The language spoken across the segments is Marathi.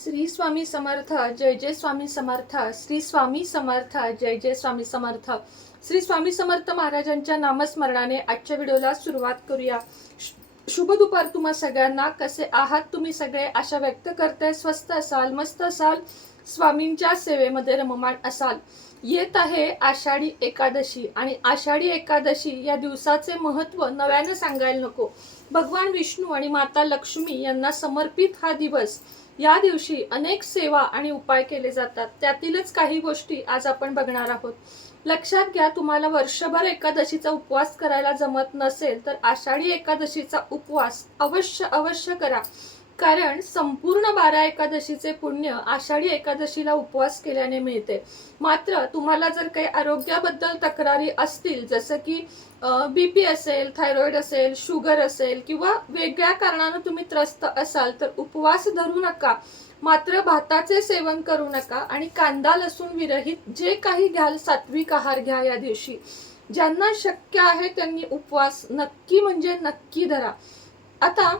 श्री स्वामी समर्थ, जय जय स्वामी समर्थ. श्री स्वामी समर्थ, जय जय स्वामी समर्थ. श्री स्वामी समर्थ महाराजांच्या नामस्मरणाने आजच्या व्हिडिओला सुरुवात करूया. शुभ दुपार तुम्हा सगळ्यांना. कसे आहात तुम्ही सगळे? आशा व्यक्त करते स्वस्थ असाल, मस्त असाल, स्वामींच्या सेवेमध्ये रममाण असाल. येत आहे आषाढी एकादशी आणि आषाढी एकादशी या दिवसाचे महत्त्व नव्याने सांगायला नको. भगवान विष्णू आणि माता लक्ष्मी यांना समर्पित हा दिवस. या दिवशी अनेक सेवा आणि उपाय केले जातात. त्यातीलच काही गोष्टी आज आपण बघणार आहोत. लक्षात घ्या, तुम्हाला वर्षभर एकादशीचा उपवास करायला जमत नसेल तर आषाढी एकादशीचा उपवास अवश्य करा. कारण संपूर्ण 12 एकादशीचे पुण्य आषाढी एकादशीला उपवास केल्याने मिळते. मात्र तुम्हाला जर काही आरोग्याबद्दल तक्रारी असतील, जसं की बीपी असेल, थायरॉइड असेल, शुगर असेल किंवा वेगळ्या कारणाने तुम्ही त्रस्त असाल तर उपवास धरू नका. मात्र भाताचे सेवन करू नका आणि कांदा लसूण विरहित जे काही घ्याल सात्विक आहार घ्या. या दिवशी ज्यांना शक्य आहे त्यांनी उपवास नक्की म्हणजे नक्की धरा. आता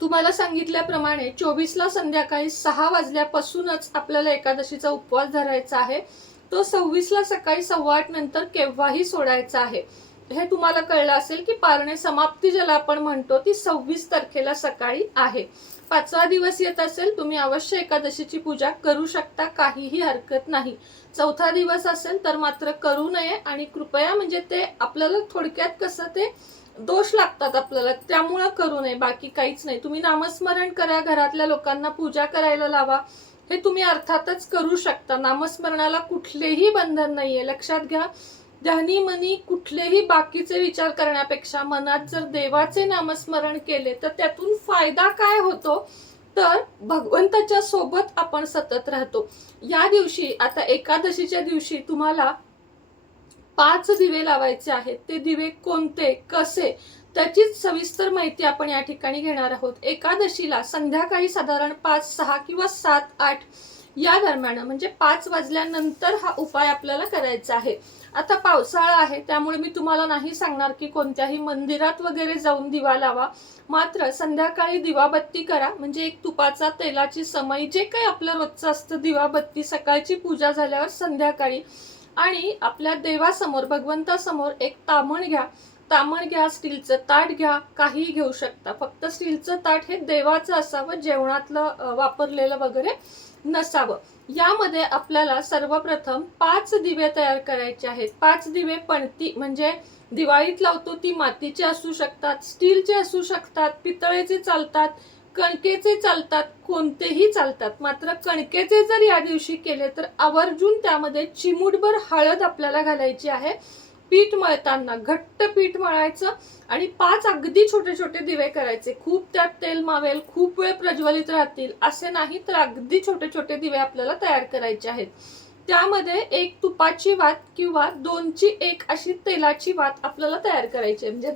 तुम्हाला सांगितल्याप्रमाणे 24ला संध्याकाळी 6 वाजल्यापासूनच आपल्याला एकादशीचा उपवास धरायचा आहे. तो 26ला सकाळी 8:15 नंतर केव्हाही सोडायचा आहे. हे तुम्हाला कळलं असेल की पारणे समाप्ती ज्याला आपण म्हणतो ती 26 तारखेला सकाळी आहे. 5वा दिवस येत असेल तुम्ही अवश्य एकादशीची पूजा करू शकता, काहीही हरकत नाही. 4था दिवस असेल तर मात्र करू नये आणि कृपया म्हणजे ते आपल्याला थोडक्यात कसं ते दोष लागतात आपल्याला, त्यामुळं करू नये, बाकी काहीच नाही. तुम्ही नामस्मरण करा, घरातल्या लोकांना पूजा करायला लावा, हे तुम्ही अर्थातच करू शकता. नामस्मरणाला कुठलेही बंधन नाहीये. लक्षात घ्या, ध्यानी मनी कुठलेही बाकीचे विचार करण्यापेक्षा मनात जर देवाचे नामस्मरण केले तर त्यातून फायदा काय होतो तर भगवंताच्या सोबत आपण सतत राहतो. या दिवशी आता एकादशीच्या दिवशी तुम्हाला 5 दिवे लावायचे आहेत. ते दिवे कोणते, कसे, त्याचीच सविस्तर माहिती आपण या ठिकाणी घेणार आहोत. एकादशीला संध्याकाळी साधारण 5, 6 किंवा 7, 8 या दरम्यान म्हणजे 5 वाजल्यानंतर हा उपाय आपल्याला करायचा आहे. आता पावसाळा आहे त्यामुळे मी तुम्हाला नाही सांगणार की कोणत्याही मंदिरात वगैरे जाऊन दिवा लावा. मात्र संध्याकाळी दिवाबत्ती करा. म्हणजे एक तुपाचा तेलाची समई जे काही आपलं रोजचं असतं दिवाबत्ती, सकाळची पूजा झाल्यावर संध्याकाळी, आणि आपल्या देवासमोर भगवंतासमोर एक तामण घ्या, स्टीलचं ताट घ्या, काहीही घेऊ शकता. फक्त स्टीलचं ताट हे देवाचं असावं, जेवणातलं वापरलेलं वगैरे नसावं. यामध्ये आपल्याला सर्वप्रथम 5 दिवे तयार करायचे आहेत. 5 दिवे पणती म्हणजे दिवाळीत लावतो ती मातीचे असू शकतात, स्टीलचे असू शकतात, पितळेचे चालतात, कणकेचे चालतात, कोणतेही चालतात. मात्र कणकेचे जर या दिवशी केले तर आवर्जून त्यामध्ये चिमूटभर हळद आपल्याला घालायची आहे. पीठ मळताना घट्ट पीठ मळायचं आणि 5 अगदी छोटे छोटे दिवे करायचे. खूप त्यात तेल मावेल, खूप वेळ प्रज्वलित राहतील असे नाही, तर अगदी छोटे छोटे दिवे आपल्याला तयार करायचे आहेत. त्यामध्ये एक तुपाची वात किंवा 2ची 1 अशी तेलाची वात आपल्याला तयार करायची आहे. म्हणजे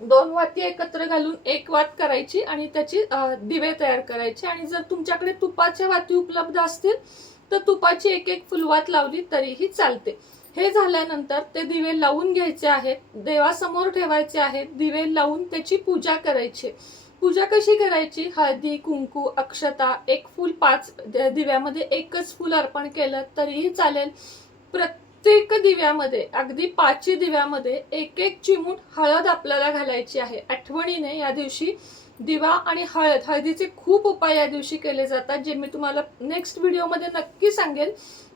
दोन वाती एकत्र घालून 1 वात करायची आणि त्याची दिवे तयार करायचे. आणि जर तुमच्याकडे तुपाच्या वाती उपलब्ध असतील तर तुपाची 1 फुलवात लावली तरीही चालते. हे झाल्यानंतर ते दिवे लावून घ्यायचे आहेत, देवासमोर ठेवायचे आहेत. दिवे लावून त्याची पूजा करायची. पूजा कशी करायची? हळदी, कुंकू, अक्षता, 1 फूल, 5 दिव्यामध्ये 1च फूल अर्पण केलं तरीही चालेल. प्रत्येक दिव्यामध्ये अगदी 5 दिव्यामध्ये 1 चिमूट हळद आपल्याला घालायची आहे. आठवणीने या दिवशी दिवा आणि हळदीचे खूप उपाय या दिवशी केले जातात, जे मी तुम्हाला नेक्स्ट व्हिडिओमध्ये नक्की सांगेन.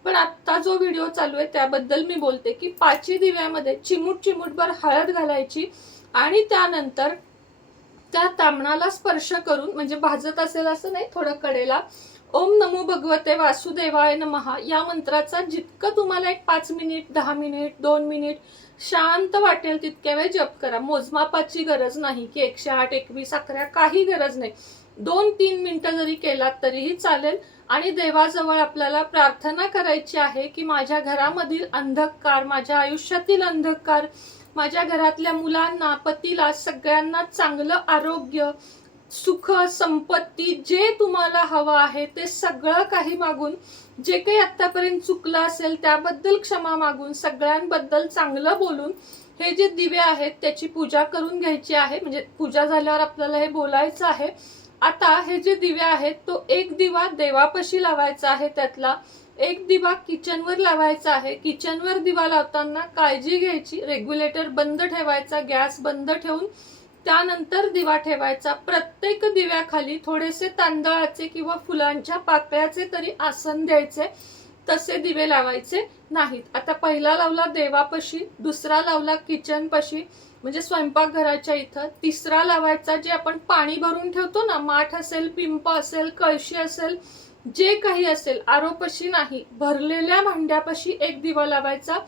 पण आता जो व्हिडिओ चालू आहे त्याबद्दल मी बोलते की 5 दिव्यामध्ये चिमूटभर हळद घालायची आणि त्यानंतर त्या तामणाला स्पर्श करून, म्हणजे भाजत असेल असं नाही, थोडं कडेला, ओम नमो भगवते वासुदेवाय नमः या मंत्राचा जितकं तुम्हाला 5 मिनिट, 10 मिनिट, 2 मिनिट शांत वाटेल तितक्या वेळ जप करा. मोजमापाची गरज नाही की 108, 21 अकरा, काही गरज नाही. 2-3 मिनिटं जरी केलात तरीही चालेल. आणि देवाजवळ आपल्याला प्रार्थना करायची आहे की माझ्या घरामधील अंधकार, माझ्या आयुष्यातील अंधकार, माझ्या घरातल्या मुलांना, पतीला, सगळ्यांना चांगलं आरोग्य, सुख, संपत्ती, जे तुम्हाला हवं आहे ते सगळं काही मागून, जे काही आतापर्यंत चुकलं असेल त्याबद्दल क्षमा मागून, सगळ्यांबद्दल चांगलं बोलून हे जे दिवे आहेत त्याची पूजा करून घ्यायची आहे. म्हणजे पूजा झाल्यावर आपल्याला हे बोलायचं आहे. आता हे जे दिवे आहेत तो एक दिवा देवापाशी लावायचा आहे, त्यातला एक दिवा किचनवर लावायचा आहे. किचनवर दिवा लावताना काळजी घ्यायची, रेग्युलेटर बंद ठेवायचा, गॅस बंद ठेवून त्यानंतर दिवा ठेवायचा. प्रत्येक दिव्याखाली थोडेसे तांदळाचे किंवा फुलांच्या पाकळ्याचे तरी आसन द्यायचे, तसे दिवे लावायचे नाहीत. आता पहिला लावला देवापाशी, दुसरा लावला किचन पाशी म्हणजे स्वयंपाकघराच्या इथं, तिसरा लावायचा जे आपण पाणी भरून ठेवतो ना, माठ असेल, पिंप असेल, कळशी असेल, जे काही असेल, आरोपाशी नाही, भरलेल्या भांड्यापाशी एक दिवा लावायचा.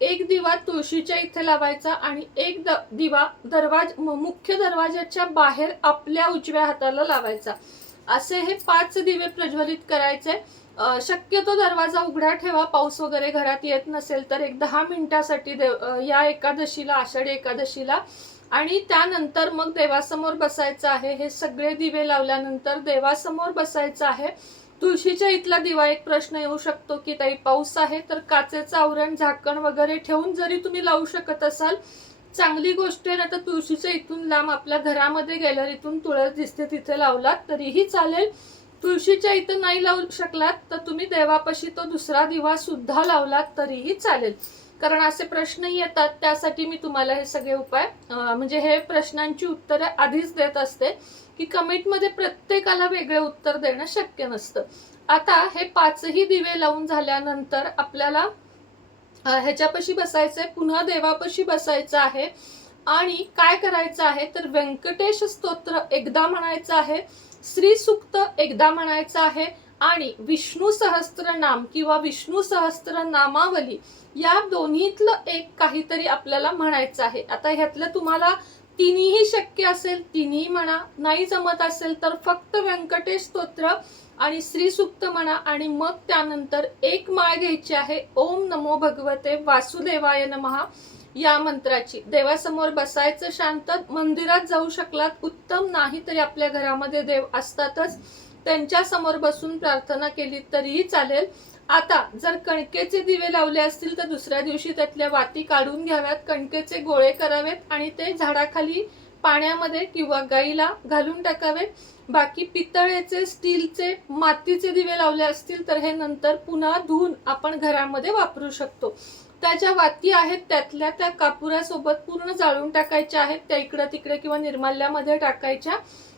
एक दिवा तुळशीच्या इथे लावायचा आणि एक दिवा मुख्य दरवाजाच्या बाहेर आपल्या उजव्या हाताला लावायचा. असे हे 5 दिवे प्रज्वलित करायचे. शक्यतो दरवाजा उघडा ठेवा, पाऊस वगैरे घरात येत नसेल तर एक 10 मिनिटासाठी या एकादशीला, आषाढी एकादशीला. आणि त्यानंतर मग देवासमोर बसायचं आहे. हे सगळे दिवे लावल्यानंतर देवासमोर बसायचं आहे. तुळशीच्या इथला दिवा, एक प्रश्न येऊ शकतो की ताई पाऊस आहे तर काचेचं आवरण, झाकण वगैरे ठेवून जरी तुम्ही लावू शकत असाल चांगली गोष्ट आहे, ना तर तुळशीच्या इथून लांब आपल्या घरामध्ये गॅलरीतून तुळस दिसते तिथे लावलात तरीही चालेल. तुळशीच्या इथं नाही लावू शकलात तर तुम्ही देवापाशी तो दुसरा दिवा सुद्धा लावलात तरीही चालेल, कारण असे प्रश्न येतात. त्यासाठी मी तुम्हाला हे सगळे उपाय म्हणजे हे प्रश्नांची उत्तरे आधीच देत असते की कमेंटमध्ये प्रत्येकाला वेगळे उत्तर देणं शक्य नसतं. आता हे 5ही दिवे लावून झाल्यानंतर आपल्याला ह्याच्यापाशी बसायचंय, पुन्हा देवापाशी बसायचं आहे. आणि काय करायचं आहे तर व्यंकटेश स्तोत्र एकदा म्हणायचं आहे, श्री सूक्त एकदा म्हणायचं आहे आणि विष्णू सहस्त्रनाम किंवा विष्णू सहस्त्र नामावली या दोन्हीतलं एक काहीतरी आपल्याला म्हणायचं आहे. आता ह्यातलं तुम्हाला तिन्ही शक्य असेल तिन्ही म्हणा, नाही जमत असेल तर फक्त व्यंकटेश स्तोत्र आणि श्री सूक्त म्हणा. आणि मग त्यानंतर एक माळ घ्यायची आहे, ओम नमो भगवते वासुदेवाय नमः या मंत्राची. देवासमोर बसायचं शांत. मंदिरात जाऊ शकलात उत्तम, नाही तरी आपल्या घरामध्ये देव असतातच, त्यांच्या समोर बसून प्रार्थना केली तरीही चालेल. आता जर कणकेचे दिवे लावले असतील तर दुसऱ्या दिवशी त्यातल्या वाती काढून घ्याव्यात, कणकेचे गोळे करावेत आणि ते झाडाखाली पाण्यामध्ये किंवा गाईला घालून टाकावेत. बाकी पितळेचे, स्टीलचे, मातीचे दिवे लावले असतील तर हे नंतर पुन्हा धुवून आपण घरामध्ये वापरू शकतो. त्या ज्या वाती आहेत त्यातल्या त्या कापुरासोबत पूर्ण जाळून टाकायच्या आहेत, त्या इकडे तिकडे किंवा निर्माल्यामध्ये टाकायच्या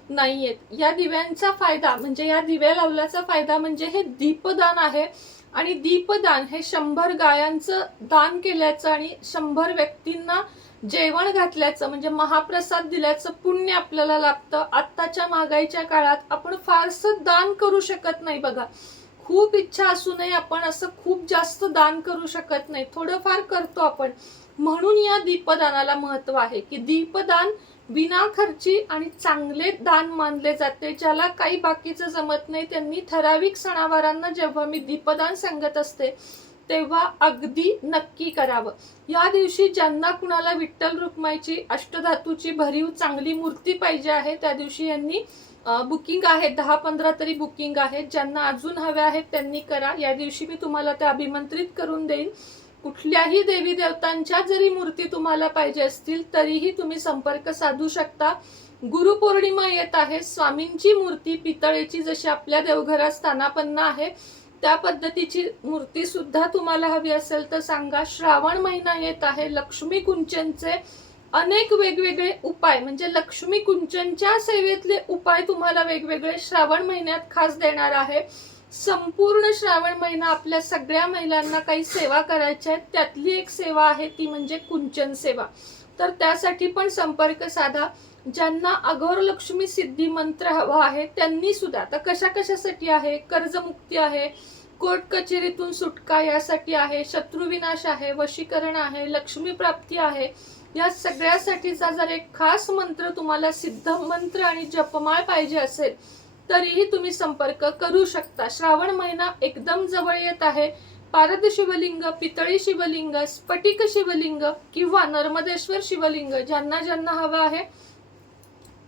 नाहीयेत. या दिव्यांचा फायदा म्हणजे या दिव्या लावल्याचा फायदा म्हणजे हे दीपदान आहे. आणि दीपदान हे 100 गायांचं दान केल्याचं आणि 100 व्यक्तींना जेवण घातल्याचं म्हणजे महाप्रसाद दिल्याचं पुण्य आपल्याला लाभतं. आत्ताच्या महागाईच्या काळात आपण फारसं दान करू शकत नाही बघा, खूप इच्छा असूनही आपण असं खूप जास्त दान करू शकत नाही, थोडंफार करतो आपण. म्हणून या दीपदानाला महत्व आहे की दीपदान विना खर्ची आणि चांगले दान मानले जाते. ज्याला काही बाकीचं जमत नाही त्यांनी ठराविक सणावारांना जेव्हा मी दीपदान सांगत असते तेव्हा अगदी नक्की करावं. या दिवशी ज्यांना कुणाला विठ्ठल रुक्माईची अष्टधातूची भरीव चांगली मूर्ती पाहिजे आहे त्या दिवशी यांनी बुकिंग आहे, 10-15 तरी बुकिंग आहेत. ज्यांना अजून हव्या आहेत त्यांनी करा. या दिवशी मी तुम्हाला त्या अभिमंत्रित करून देईन. कुठल्याही देवी देवतांच्या जरी मूर्ती तुम्हाला पाहिजे असतील तरीही तुम्ही संपर्क साधू शकता. गुरुपौर्णिमा येत आहे, स्वामींची मूर्ती पितळेची जशी आपल्या देवघरात स्थानापन्न आहे त्या पद्धतीची मूर्ती सुद्धा तुम्हाला हवी असेल तर सांगा. श्रावण महिना येत आहे, लक्ष्मी कुंचनचे अनेक वेगवेगळे उपाय म्हणजे लक्ष्मी कुंचनच्या सेवेतले उपाय तुम्हाला वेगवेगळे श्रावण महिन्यात खास देणार आहे. संपूर्ण श्रावण महिना आपल्या सगळ्या महिलांना काही सेवा करायच्या आहेत, त्यातली एक सेवा आहे ती म्हणजे कुंचन सेवा. तर त्यासाठी पण संपर्क साधा. ज्यांना अघोर लक्ष्मी सिद्धी मंत्र हवा आहे त्यांनी सुद्धा, आता कशासाठी आहे, कर्जमुक्ती आहे, कोर्ट कचेरीतून सुटका यासाठी आहे, शत्रुविनाश आहे, वशीकरण आहे, लक्ष्मी प्राप्ती आहे, या सगळ्यासाठीचा जर एक खास मंत्र तुम्हाला सिद्ध मंत्र आणि जपमाळ पाहिजे असेल तरीही तुम्ही संपर्क करू शकता. श्रावण महिना एकदम जवळ येत आहे. पारद शिवलिंग, पितळी शिवलिंग, स्फटिक शिवलिंग किंवा नर्मदेश्वर शिवलिंग ज्यांना ज्यांना हवं आहे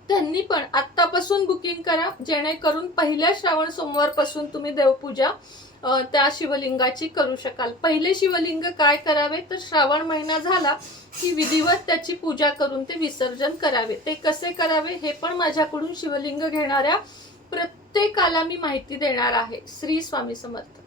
त्यांनी पण आत्तापासून बुकिंग करा, जेणेकरून पहिल्या श्रावण सोमवार पासून तुम्ही देवपूजा त्या शिवलिंगाची करू शकाल. पहिले शिवलिंग काय करावे तर श्रावण महिना झाला की विधिवत त्याची पूजा करून ते विसर्जन करावे. ते कसे करावे हे पण माझ्याकडून शिवलिंग घेणाऱ्या प्रत्येकाला मी माहिती देणार आहे. श्री स्वामी समर्थ.